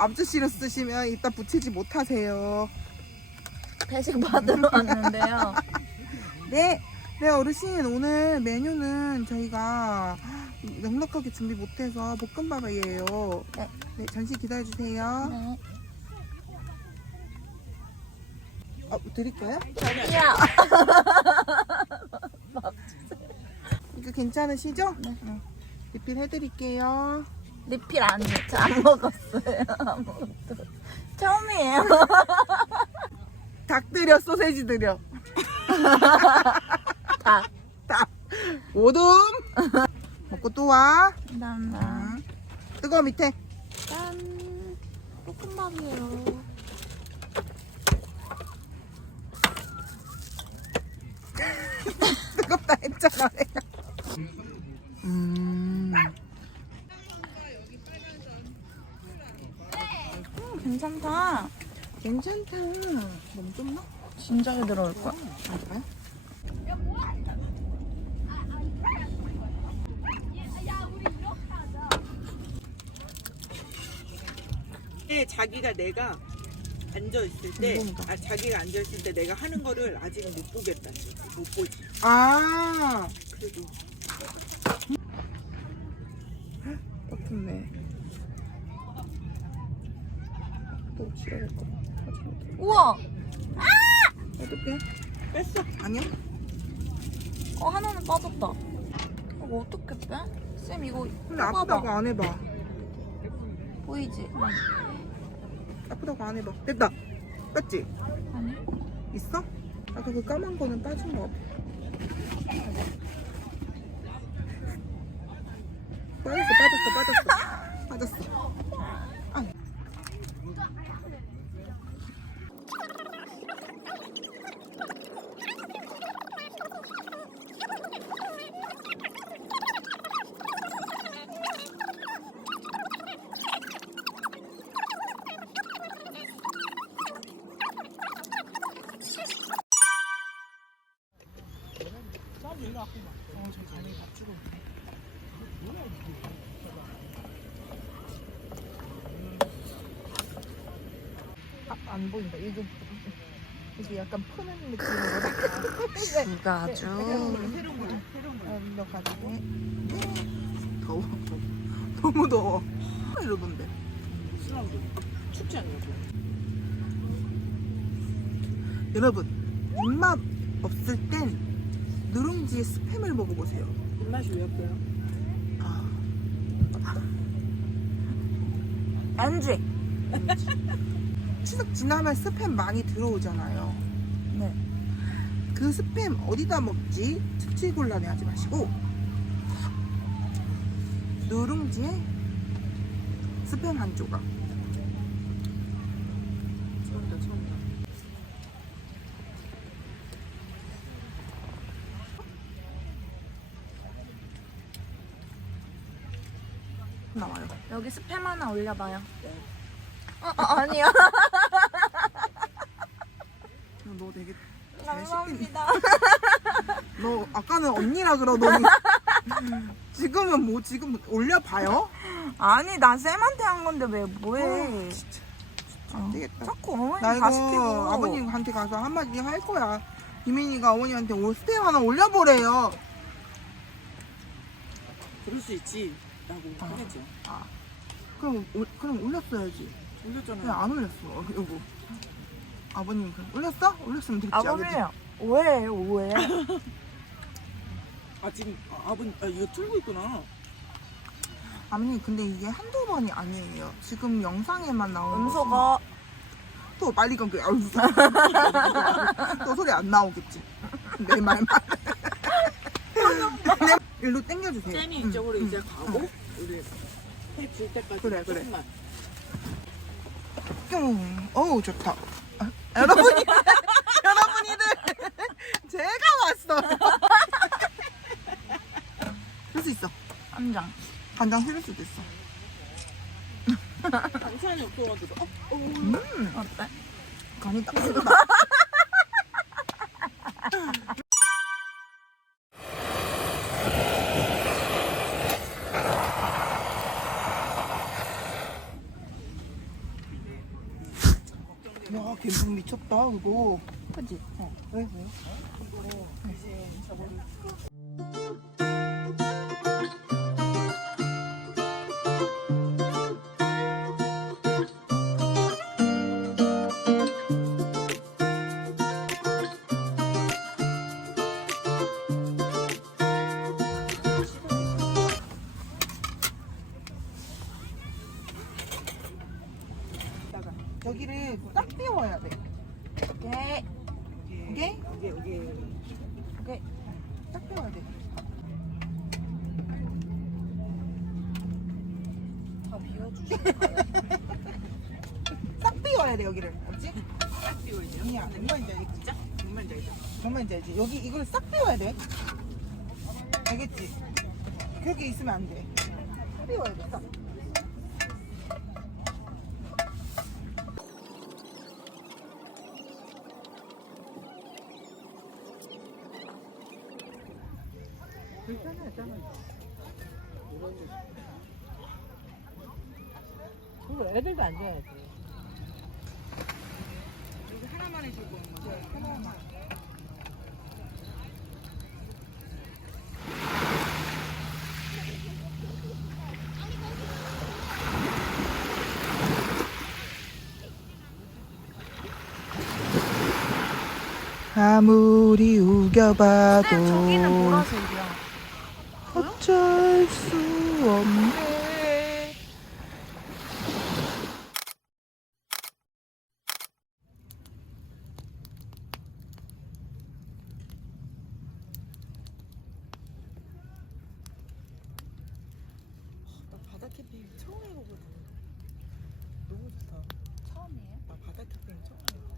앞주시로 쓰시면 이따 붙이지 못하세요. 배식 받으러 왔는데요. 네, 네 어르신 오늘 메뉴는 저희가 넉넉하게 준비 못해서 볶음밥이에요. 네. 네, 잠시 기다려주세요. 네. 어, 드릴까요? 야. 이거 괜찮으시죠? 네. 네. 리필 해드릴게요. 리필. 저안 먹었어요. 아무것도. 처음이에요. 닭 드려, 소세지 드려. 다. 닭. 오둠. 먹고 또 와. 감사합니다. 응. 뜨거워 밑에. 짠. 볶음밥이에요. 뜨겁다 했잖아 내가. 음. 음, 괜찮다. 괜찮다. 너무 좁나? 진작에 들어올 거야. 맞아요? 때 자기가 내가 앉아 있을 때. 아 자기가 앉아 있을 때 내가 하는 거를 아직은 못 보겠다. 못 보지. 아. 그래도 예쁜데. 또 거. 우와. 어떡해? 뺐어. 아니야? 어 하나는 빠졌다. 이거 어떻게 빼? 쌤 이거 근데 해봐봐. 아프다고 안 해봐. 보이지? 아프다고 안 해봐. 됐다. 뺐지? 아니. 있어? 아까 그 까만 거는 빠진 거. 빠졌어, 빠졌어, 빠졌어. 빠졌어. 아. 아, 안 보인다. 이게 이게 약간 푸는 느낌으로. 누가 아주. 완벽하게. 더워. 너무 더워. 이러던데. 춥지 않냐고. 여러분 입맛 없을 땐 누룽지에 스팸을 먹어보세요. 입맛이 왜 없어요? 아, 안지. 추석 지나면 스팸 많이 들어오잖아요. 네. 그 스팸 어디다 먹지? 특치곤란해 하지 마시고 누룽지에 스팸 한 조각. 처음이다 처음이다. 나와요. 여기 스팸 하나 올려봐요. 어, 어 아니야. 너 되게 잘. 감사합니다. 너 아까는 언니라 그러더니 지금은 뭐 지금 올려봐요? 아니 나 쌤한테 한 건데 왜 뭐해? 어, 진짜 안 되겠다. 자꾸 어머니 나 다 이거 시키고. 아버님한테 가서 한마디 할 거야. 김민이가 어머니한테 올 스텝 하나 올려보래요. 그럴 수 있지. 라고 하겠죠. 그럼 올- 그럼 올렸어야지. 올렸잖아. 왜안 올렸어? 어, 여보. 아버님 그럼 올렸어? 올렸으면 됐지. 아버님 오해예요 오해. 아 지금 아, 아버님 아, 이거 틀고 있구나. 아버님 근데 이게 한두 번이 아니에요. 지금 영상에만 나오는 음소가 또 빨리 감겨. 아우, 또 소리 안 나오겠지. 내 말만. 내 일로 당겨주세요. 쌤이 응, 이쪽으로 응, 이제 응. 가고 우리 해줄 때까지 그래, 그래. 조금만. 뿅. 어우 좋다. 아, 여러분이 여러분이들 제가 왔어요. 할 수 있어. 한장. 간장 흐를 수도 있어. 반찬이 없어가지고. 어, 어. 음, 어때? 간이 딱맞 다. 갬성 미쳤다 그거. 그지? 어. 왜 왜? 나가. 딱 띄워야죠. 아니야. 알겠지? 진짜? 정말 잘 돼. 뭔 말인지 알지? 여기 이걸 싹 띄워야 돼. 알겠지? 그렇게 있으면 안 돼. 싹 띄워야 돼. 싹. 그거 애들도 안 돼야지. 하나만. 네, 하나만. 아무리 우겨봐도 쌤 저기는 보라색이야. 어쩔 수 없네. 나 바다 캠핑 처음 해보거든. 너무 좋다. 처음이에요? 나 바다 캠핑 처음 해봐.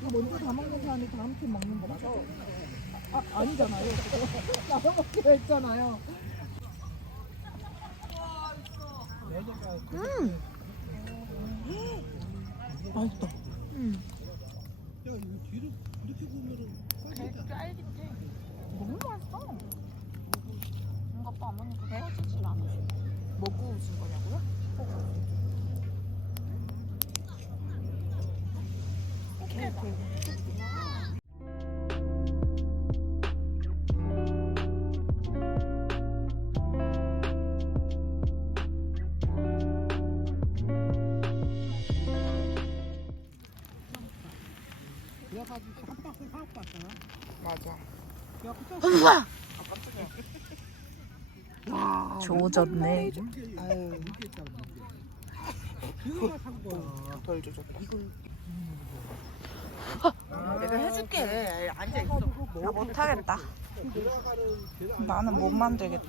이거 먼저 다 먹는 사람이 다음 팀 먹는 거 맞아? 아, 아니잖아요. 나만 먹기로 했잖아요. 음! 맛있다. 우와! 와, 조졌네. 아유. 덜 조졌다. 내가 해줄게. 앉아 있어. 나 못하겠다. 나는 못 만들겠다.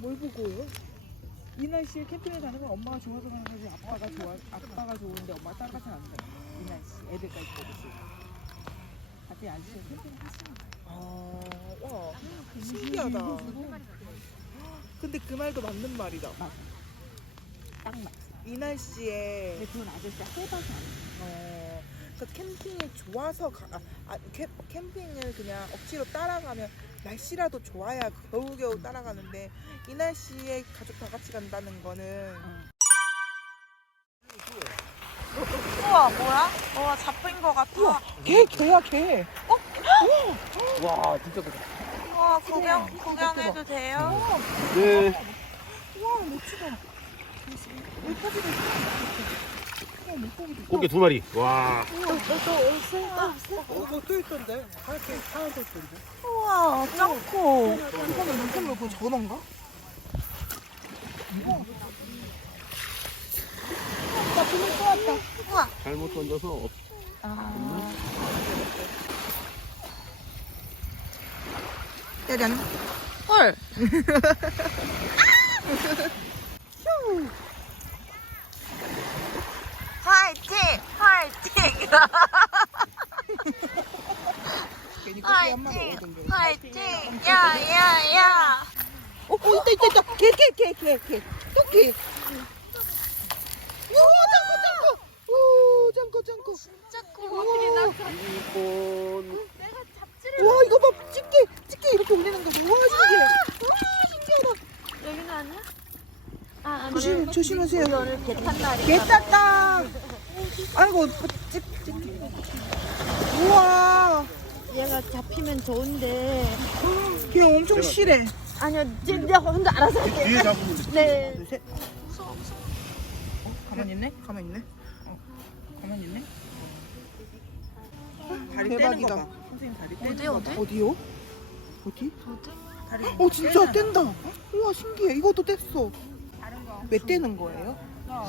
뭘 보고? 이 날씨에 캠핑을 가는 건 엄마가 좋아서 가는 거지 아빠가 좋아 아빠가 좋은데 엄마가 따라가진 않는다. 이 날씨 애들까지 보듯 이. 같이 날씨에 캠핑을 했어. 아, 와, 신기하다. 근데 그 말도 맞는 말이다. 딱 맞. 이 날씨에 근데 그건 아저씨가 해봐서. 어, 그러니까 캠핑이 좋아서 가, 아, 아, 캠, 캠핑을 그냥 억지로 따라가면 날씨라도 좋아야 겨우겨우 따라가는데 이 날씨에 가족 다 같이 간다는 거는 우와, 뭐야? 뭐가 잡힌 거 같아. 개 개야 개. 와 진짜 크다. 우와, 구경, 구경해도 돼요? 네. 꽃게 두 마리. 와. 어, 또 있던데. 하얗게 하얀 거 있던데. 우와, 짱코. 이거는 눈 전어인가? 잘못 던져서 없- 짜잔. 헐. 화이팅! 화이팅! 괜히 커피 한 마리 화이팅! 먹거든. 화이팅! 야, 야, 야! 어, 어, 있다, 있다, 있다. 개, 개, 개, 개, 개. 또 개. 오, 짱코, 짱코. 오, 짱코, 짱코. 자꾸 어떻게 나 이건 와, 이거 봐. 집게, 집게 이렇게 올리는 거. 와, 신기해. 와, 신기하다. 여기는 아니야? 아. 조심, 조심하세요. 오늘. 개 땄다. 아이고, 찍, 찍. 우와, 얘가 잡히면 좋은데. 걔 엄청 실해. 아니요, 진짜 혼자 알아서 할게. 뒤에 잡으면 돼. 네. 둘, 셋. 무서워, 무서워. 가만히 있네? 가만 있네. 가만히 있네? 다리 대박이다. 떼는 거 봐. 선생님 다리 떼는 어디, 거 어디? 어디요? 어디? 어디? 다리 어, 진짜 떼는 뗀다. 우와, 신기해. 이것도 뗐어. 왜 떼는 거예요?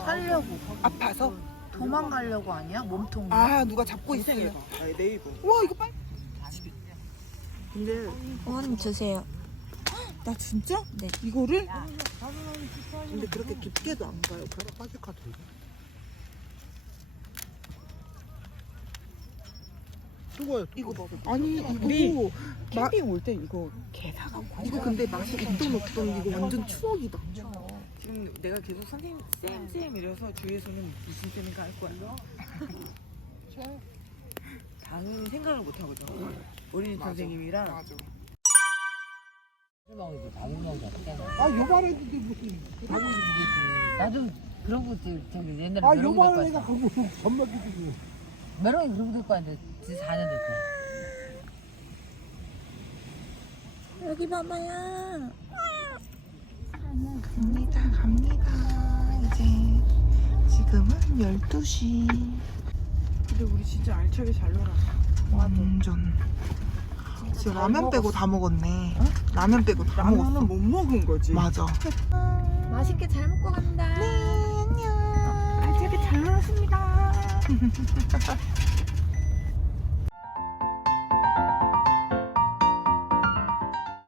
살려고. 아파서? 도망가려고 아니야? 몸통. 아, 누가 잡고 있으면. 네이버. 와, 이거 빨리. 근데 어머님 주세요. 나 진짜? 네. 이거를? 근데 그렇게 깊게도 안 가요. 바로 빠질까 돼. 수고요. 이거 봐봐. 아니, 이거. 마, 캠핑 올 때 이거 개 사갖고 이거 근데 맛이 있던 없던 이거 완전 추억이다. 지금 내가 계속 선생님 쌤, 쌤 이래서 주위에서는 무슨 쌤인가 할 거야 당연히 생각을 못 하거든 어린이 선생님이랑 맞아. 아 요발했는데 무슨 나도 그런 거 저기 옛날에 아 메롱이 요발을 데리고 해가 왔어. 그거 전막이지 메롱이 그런 거 데리고 왔는데 진짜 4년 됐다. 여기 봐봐요. 갑니다, 갑니다. 이제 지금은 12시. 근데 우리 진짜 알차게 잘 놀았어 완전. 지금 라면 빼고 다 먹었네. 라면 빼고 다 먹었어. 라면은 못 먹은 거지 맞아. 맛있게 잘 먹고 간다. 네, 안녕. 알차게 잘 놀았습니다